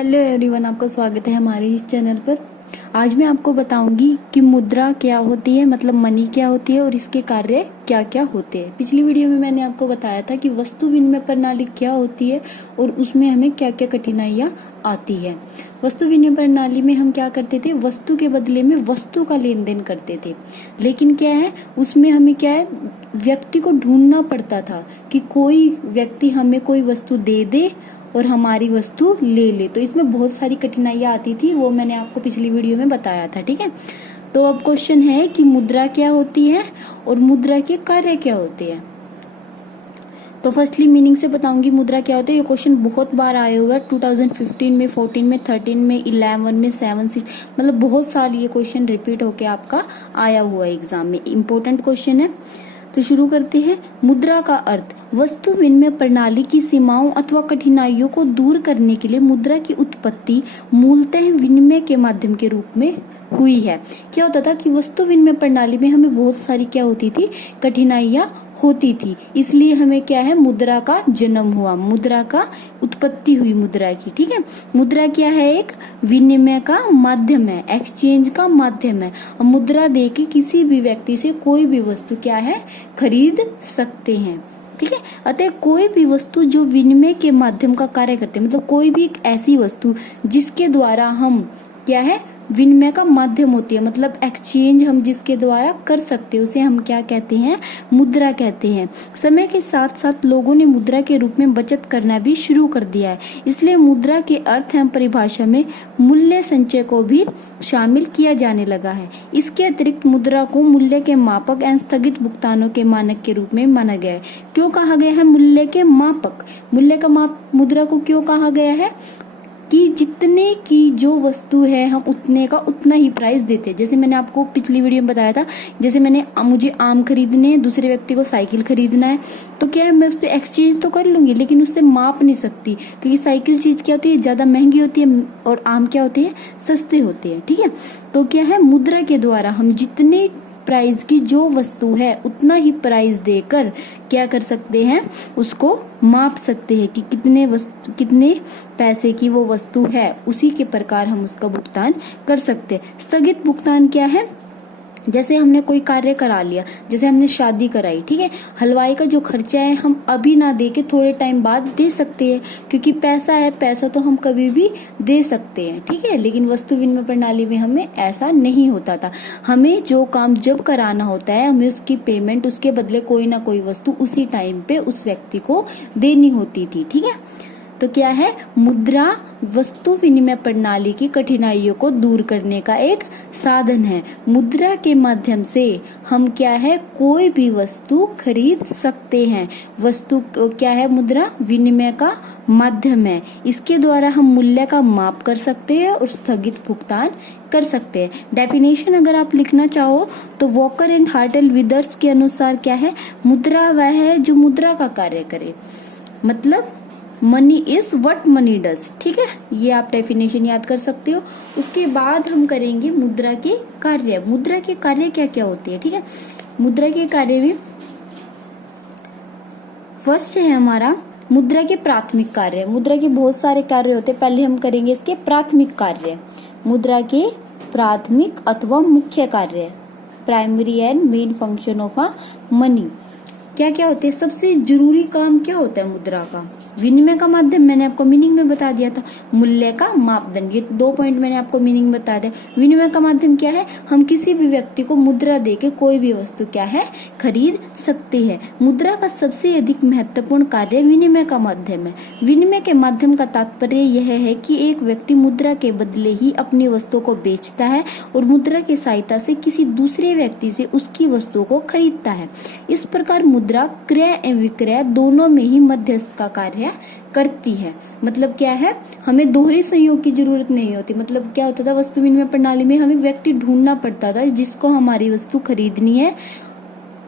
Hello everyone, आपका स्वागत है हमारे इस चैनल पर। आज मैं आपको बताऊंगी कि मुद्रा क्या होती है, मतलब मनी क्या होती है और इसके कार्य क्या क्या होते हैं। पिछली वीडियो में मैंने आपको बताया था कि वस्तु विनिमय प्रणाली क्या होती है और उसमें हमें क्या क्या कठिनाइयां आती है। वस्तु विनिमय प्रणाली में हम क्या करते थे, वस्तु के बदले में वस्तु का लेन देन करते थे। लेकिन क्या है, उसमें हमें क्या है, व्यक्ति को ढूंढना पड़ता था कि कोई व्यक्ति हमें कोई वस्तु दे दे और हमारी वस्तु ले ले। तो इसमें बहुत सारी कठिनाइयां आती थी, वो मैंने आपको पिछली वीडियो में बताया था। ठीक है, तो अब क्वेश्चन है कि मुद्रा क्या होती है और मुद्रा के कार्य क्या होते हैं। तो फर्स्टली मीनिंग से बताऊंगी मुद्रा क्या होती है। ये क्वेश्चन बहुत बार आए हुए हैं, 2015 में, 14 में, 13 में, 11 में, 7, 6, मतलब बहुत साल ये क्वेश्चन रिपीट होके आपका आया हुआ है एग्जाम में। इंपॉर्टेंट क्वेश्चन है, तो शुरू करते हैं। मुद्रा का अर्थ वस्तु विनिमय प्रणाली की सीमाओं अथवा कठिनाइयों को दूर करने के लिए मुद्रा की उत्पत्ति मूलतः विनिमय के माध्यम के रूप में हुई है। क्या होता था कि वस्तु विनिमय प्रणाली में हमें बहुत सारी क्या होती थी, कठिनाइयां होती थी, इसलिए हमें क्या है, मुद्रा का जन्म हुआ, मुद्रा का उत्पत्ति हुई मुद्रा की। ठीक है, मुद्रा क्या है, एक विनिमय का माध्यम है, एक्सचेंज का माध्यम है। मुद्रा दे के किसी भी व्यक्ति से कोई भी वस्तु क्या है, खरीद सकते हैं। ठीक है, अतः कोई भी वस्तु जो विनिमय के माध्यम का कार्य करते हैं, मतलब कोई भी ऐसी वस्तु जिसके द्वारा हम क्या है, विनिमय का माध्यम होती है, मतलब एक्सचेंज हम जिसके द्वारा कर सकते हैं, उसे हम क्या कहते हैं, मुद्रा कहते हैं। समय के साथ साथ लोगों ने मुद्रा के रूप में बचत करना भी शुरू कर दिया है, इसलिए मुद्रा के अर्थ एवं परिभाषा में मूल्य संचय को भी शामिल किया जाने लगा है। इसके अतिरिक्त मुद्रा को मूल्य के मापक एवं स्थगित भुगतानों के मानक के रूप में माना गया है। क्यों कहा गया है मूल्य के मापक? मूल्य का माप मुद्रा को क्यों कहा गया है कि जितने की जो वस्तु है हम उतने का उतना ही प्राइस देते हैं। जैसे मैंने आपको पिछली वीडियो में बताया था, जैसे मुझे आम खरीदने हैं, दूसरे व्यक्ति को साइकिल खरीदना है, तो क्या है, मैं उससे एक्सचेंज तो कर लूंगी लेकिन उससे माप नहीं सकती, क्योंकि साइकिल चीज क्या होती है, ज्यादा महंगी होती है और आम क्या होते हैं, सस्ते होते हैं। ठीक है, तो क्या है, मुद्रा के द्वारा हम जितने प्राइस की जो वस्तु है उतना ही प्राइस देकर क्या कर सकते हैं, उसको माप सकते हैं कि कितने पैसे की वो वस्तु है, उसी के प्रकार हम उसका भुगतान कर सकते हैं। स्थगित भुगतान क्या है, जैसे हमने कोई कार्य करा लिया, जैसे हमने शादी कराई, ठीक है, हलवाई का जो खर्चा है हम अभी ना दे के थोड़े टाइम बाद दे सकते हैं, क्योंकि पैसा है, पैसा तो हम कभी भी दे सकते हैं। ठीक है, लेकिन वस्तु विनिमय प्रणाली में हमें ऐसा नहीं होता था। हमें जो काम जब कराना होता है, हमें उसकी पेमेंट, उसके बदले कोई ना कोई वस्तु उसी टाइम पे उस व्यक्ति को देनी होती थी। ठीक है, तो क्या है, मुद्रा वस्तु विनिमय प्रणाली की कठिनाइयों को दूर करने का एक साधन है। मुद्रा के माध्यम से हम क्या है, कोई भी वस्तु खरीद सकते हैं। वस्तु क्या है, मुद्रा विनिमय का माध्यम है, इसके द्वारा हम मूल्य का माप कर सकते हैं और स्थगित भुगतान कर सकते हैं। डेफिनेशन अगर आप लिखना चाहो तो वॉकर एंड हार्टेल विदर्स के अनुसार क्या है, मुद्रा वह है जो मुद्रा का कार्य करे, मतलब money is what money does. ठीक है, ये आप डेफिनेशन याद कर सकते हो। उसके बाद हम करेंगे मुद्रा के कार्य। मुद्रा के कार्य क्या क्या होते हैं। ठीक है, मुद्रा के कार्य में फर्स्ट है हमारा मुद्रा के प्राथमिक कार्य। मुद्रा के बहुत सारे कार्य होते हैं, पहले हम करेंगे इसके प्राथमिक कार्य। मुद्रा के प्राथमिक अथवा मुख्य कार्य, primary and main function of a money, क्या क्या होते हैं। सबसे जरूरी काम क्या होता है मुद्रा का, विनिमय का माध्यम, मैंने आपको मीनिंग में बता दिया था। मूल्य का मापदंड, ये 2 पॉइंट मैंने आपको मीनिंग बता दिया। विनिमय का माध्यम क्या है, हम किसी भी व्यक्ति को मुद्रा देके कोई भी वस्तु क्या है, खरीद सकते हैं। मुद्रा का सबसे अधिक महत्वपूर्ण कार्य विनिमय का माध्यम है। विनिमय के माध्यम का तात्पर्य यह है कि एक व्यक्ति मुद्रा के बदले ही अपनी वस्तु को बेचता है और मुद्रा की सहायता से किसी दूसरे व्यक्ति से उसकी वस्तु को खरीदता है। इस प्रकार मुद्रा क्रय एवं विक्रय दोनों में ही मध्यस्थ का कार्य करती है। मतलब क्या है, हमें दोहरे सहयोग की जरूरत नहीं होती। मतलब क्या होता था, वस्तु विनिमय प्रणाली में हमें व्यक्ति ढूंढना पड़ता था जिसको हमारी वस्तु खरीदनी है।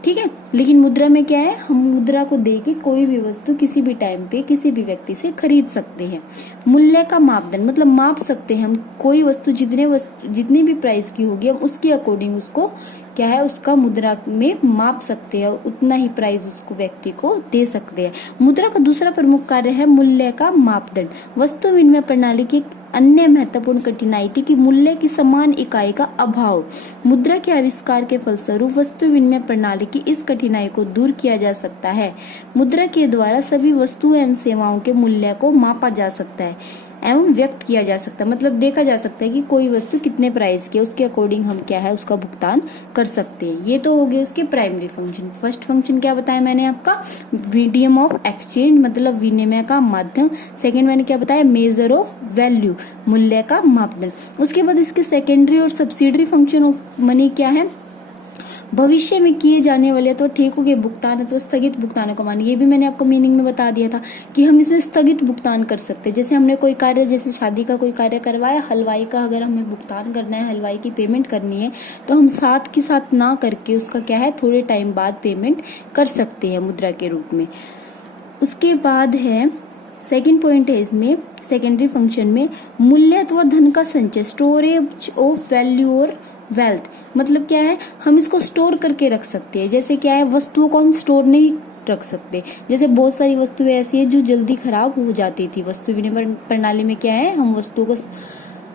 ठीक है, लेकिन मुद्रा में क्या है, हम मुद्रा को देके कोई भी वस्तु किसी भी टाइम पे किसी भी व्यक्ति से खरीद सकते हैं। मूल्य का मापदंड, मतलब माप सकते हैं हम कोई वस्तु जितनी भी प्राइस की होगी हम उसके अकॉर्डिंग उसको क्या है, उसका मुद्रा में माप सकते हैं, उतना ही प्राइस उसको व्यक्ति को दे सकते हैं। मुद्रा का दूसरा प्रमुख कार्य है मूल्य का मापदंड। वस्तु विनिमय प्रणाली की अन्य महत्वपूर्ण कठिनाई थी कि मूल्य की समान इकाई का अभाव। मुद्रा के आविष्कार के फलस्वरूप वस्तु विनिमय प्रणाली की इस कठिनाई को दूर किया जा सकता है। मुद्रा के द्वारा सभी वस्तुओं एवं सेवाओं के मूल्य को मापा जा सकता है एवं व्यक्त किया जा सकता है, मतलब देखा जा सकता है कि कोई वस्तु कितने प्राइस की है, उसके अकॉर्डिंग हम क्या है उसका भुगतान कर सकते हैं। ये तो हो गए उसके प्राइमरी फंक्शन। फर्स्ट फंक्शन क्या बताया मैंने आपका, मीडियम ऑफ एक्सचेंज मतलब विनिमय का माध्यम। सेकंड मैंने क्या बताया, मेजर ऑफ वैल्यू मूल्य का मापदंड। उसके बाद इसके सेकेंडरी और सब्सिडरी फंक्शन ऑफ मनी क्या है, भविष्य में किए जाने वाले अथवा ठेकों के भुगतान अथवा स्थगित भुगतानों का मान। ये भी मैंने आपको मीनिंग में बता दिया था कि हम इसमें स्थगित भुगतान कर सकते हैं। जैसे हमने कोई कार्य, जैसे शादी का कोई कार्य करवाया, हलवाई का अगर हमें भुगतान करना है, हलवाई की पेमेंट करनी है, तो हम साथ के साथ ना करके उसका क्या है थोड़े टाइम बाद पेमेंट कर सकते हैं मुद्रा के रूप में। उसके बाद है सेकेंड पॉइंट है इसमें सेकेंडरी फंक्शन में, मूल्य अथवा धन का संचय, स्टोरेज ऑफ वैल्यू और वेल्थ। मतलब क्या है, हम इसको स्टोर करके रख सकते हैं। जैसे क्या है, वस्तुओं को हम स्टोर नहीं रख सकते। जैसे बहुत सारी वस्तुएं ऐसी है जो जल्दी खराब हो जाती थी। वस्तु विनिमय प्रणाली में क्या है, हम वस्तुओं को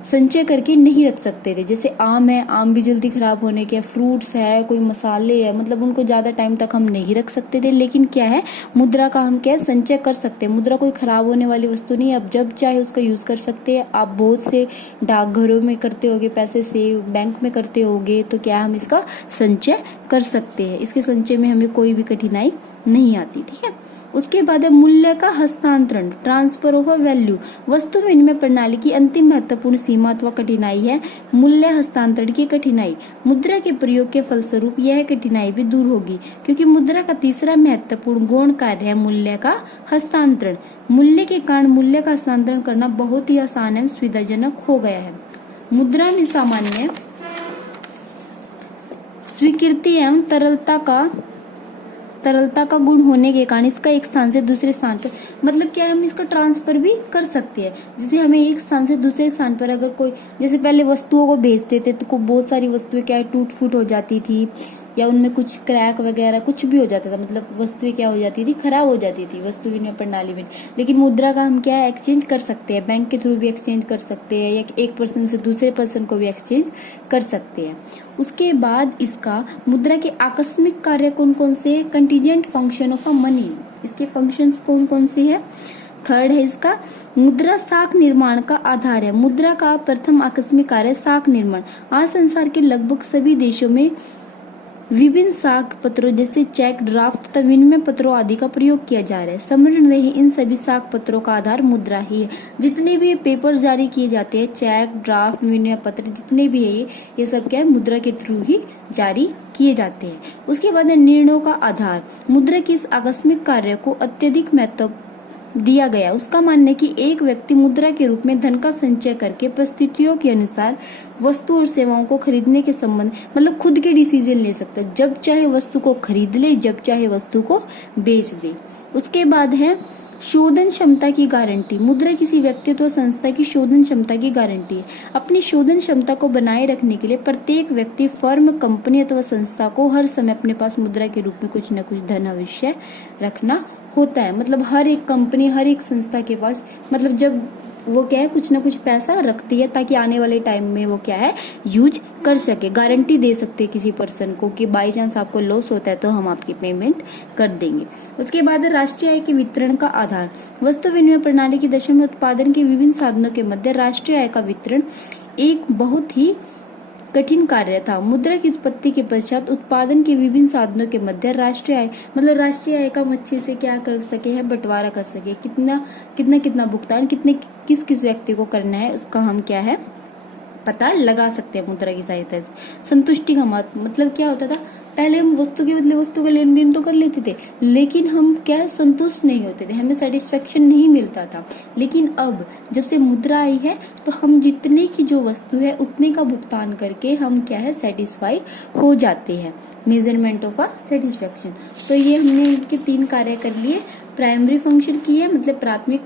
संचय करके नहीं रख सकते थे। जैसे आम है, आम भी जल्दी खराब होने के, फ्रूट्स है, कोई मसाले है, मतलब उनको ज्यादा टाइम तक हम नहीं रख सकते थे। लेकिन क्या है, मुद्रा का हम क्या है संचय कर सकते हैं। मुद्रा कोई खराब होने वाली वस्तु नहीं है, आप जब चाहे उसका यूज कर सकते हैं। आप बहुत से डाकघरों में करते होगे, पैसे सेव बैंक में करते होगे, तो क्या हम इसका संचय कर सकते हैं। इसके संचय में हमें कोई भी कठिनाई नहीं आती। ठीक है। उसके बाद है मूल्य का हस्तांतरण, ट्रांसफर ऑफ वैल्यू। वस्तु विनिमय प्रणाली की अंतिम महत्वपूर्ण सीमा अथवा कठिनाई है मूल्य हस्तांतरण की कठिनाई। मुद्रा के प्रयोग के फलस्वरूप यह कठिनाई भी दूर होगी, क्योंकि मुद्रा का तीसरा महत्वपूर्ण गौण कार्य है मूल्य का हस्तांतरण। मूल्य के कारण मूल्य का हस्तांतरण करना बहुत ही आसान एवं सुविधाजनक हो गया है। मुद्रा में सामान्य स्वीकृति एवं तरलता का गुण होने के कारण इसका एक स्थान से दूसरे स्थान पर, मतलब क्या है, हम इसका ट्रांसफर भी कर सकते हैं। जैसे हमें एक स्थान से दूसरे स्थान पर अगर कोई, जैसे पहले वस्तुओं को भेजते थे तो बहुत सारी वस्तुएं क्या टूट फूट हो जाती थी, या उनमें कुछ क्रैक वगैरह कुछ भी हो जाता था, मतलब वस्तुएं क्या हो जाती थी, खराब हो जाती थी वस्तु विनिमय प्रणाली में। लेकिन मुद्रा का हम क्या है एक्सचेंज कर सकते हैं, बैंक के थ्रू भी एक्सचेंज कर सकते हैं, या एक पर्सन से दूसरे पर्सन को भी एक्सचेंज कर सकते हैं। उसके बाद इसका मुद्रा के आकस्मिक कार्य कौन कौन से है, contingent function of a money, इसके फंक्शंस कौन कौन से है। थर्ड है इसका मुद्रा साख निर्माण का आधार है। मुद्रा का प्रथम आकस्मिक कार्य साख निर्माण। आज संसार के लगभग सभी देशों में विभिन्न साख पत्रों जैसे चेक, ड्राफ्ट तथा विनिमय पत्रों आदि का प्रयोग किया जा रहा है। समझ रहे इन सभी साख पत्रों का आधार मुद्रा ही है। जितने भी पेपर जारी किए जाते हैं, चेक, ड्राफ्ट, विनिमय पत्र जितने भी है, ये सब क्या है मुद्रा के थ्रू ही जारी किए जाते हैं। उसके बाद है निर्णयों का आधार। मुद्रा की इस आकस्मिक कार्य को अत्यधिक महत्व दिया गया। उसका मानना है कि एक व्यक्ति मुद्रा के रूप में धन का संचय करके परिस्थितियों के अनुसार वस्तु और सेवाओं को खरीदने के संबंध, मतलब खुद के डिसीजन ले सकता है, जब चाहे वस्तु को खरीद ले, जब चाहे वस्तु को बेच दे। उसके बाद है शोधन क्षमता की गारंटी। मुद्रा किसी व्यक्ति अथवा संस्था की शोधन क्षमता की गारंटी है। अपनी शोधन क्षमता को बनाए रखने के लिए प्रत्येक व्यक्ति, फर्म, कंपनी अथवा संस्था को हर समय अपने पास मुद्रा के रूप में कुछ न कुछ धन अवश्य रखना होता है। मतलब हर एक कंपनी, हर एक संस्था के पास, मतलब जब वो क्या है कुछ ना कुछ पैसा रखती है ताकि आने वाले टाइम में वो क्या है यूज कर सके, गारंटी दे सकते हैं किसी पर्सन को कि बाई चांस आपको लॉस होता है तो हम आपकी पेमेंट कर देंगे। उसके बाद राष्ट्रीय आय के वितरण का आधार। वस्तु विनिमय प्रणाली की दशा में उत्पादन के विभिन्न साधनों के मध्य राष्ट्रीय आय का वितरण एक बहुत ही कठिन कार्य था। मुद्रा की उत्पत्ति के पश्चात उत्पादन के विभिन्न साधनों के मध्य राष्ट्रीय आय, मतलब राष्ट्रीय आय का अच्छे से क्या कर सके है बंटवारा कर सके, कितना भुगतान किस किस व्यक्ति को करना है उसका हम क्या है पता लगा सकते हैं मुद्रा की सहायता से। संतुष्टि का मतलब क्या होता था, पहले हम वस्तु के बदले वस्तु का लेन देन तो कर लेते थे, लेकिन हम क्या संतुष्ट नहीं होते थे, हमें सेटिस्फेक्शन नहीं मिलता था। लेकिन अब जब से मुद्रा आई है तो हम जितने की जो वस्तु है उतने का भुगतान करके हम क्या है सेटिस्फाई हो जाते हैं। Measurement of a satisfaction. तो ये हमने इनके 3 कार्य कर लिए। प्राइमरी फंक्शन की है, मतलब प्राथमिक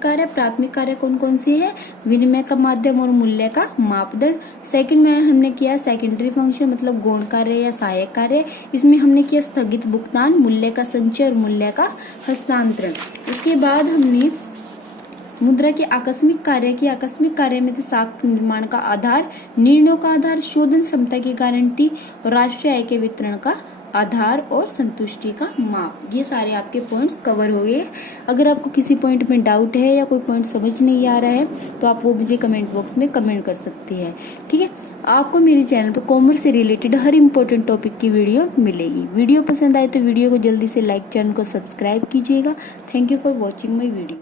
कार्य कौन कौन से है, विनिमय का माध्यम और मूल्य का मापदंड। सेकंड में हमने किया सेकेंडरी फंक्शन, मतलब गौण कार्य या सहायक कार्य। इसमें हमने किया स्थगित भुगतान, मूल्य का संचय और मूल्य का हस्तांतरण। उसके बाद हमने मुद्रा के आकस्मिक कार्य की आकस्मिक कार्य में थे साख निर्माण का आधार, निर्णयों का आधार, शोधन क्षमता की गारंटी और राष्ट्रीय आय के वितरण का आधार और संतुष्टि का माप। ये सारे आपके पॉइंट्स कवर हो गए। अगर आपको किसी पॉइंट में डाउट है या कोई पॉइंट समझ नहीं आ रहा है तो आप वो मुझे कमेंट बॉक्स में कमेंट कर सकती है। ठीक है, आपको मेरे चैनल पर कॉमर्स से रिलेटेड हर इंपॉर्टेंट टॉपिक की वीडियो मिलेगी। वीडियो पसंद आए तो वीडियो को जल्दी से लाइक, चैनल को सब्सक्राइब कीजिएगा। Thank you for watching my video.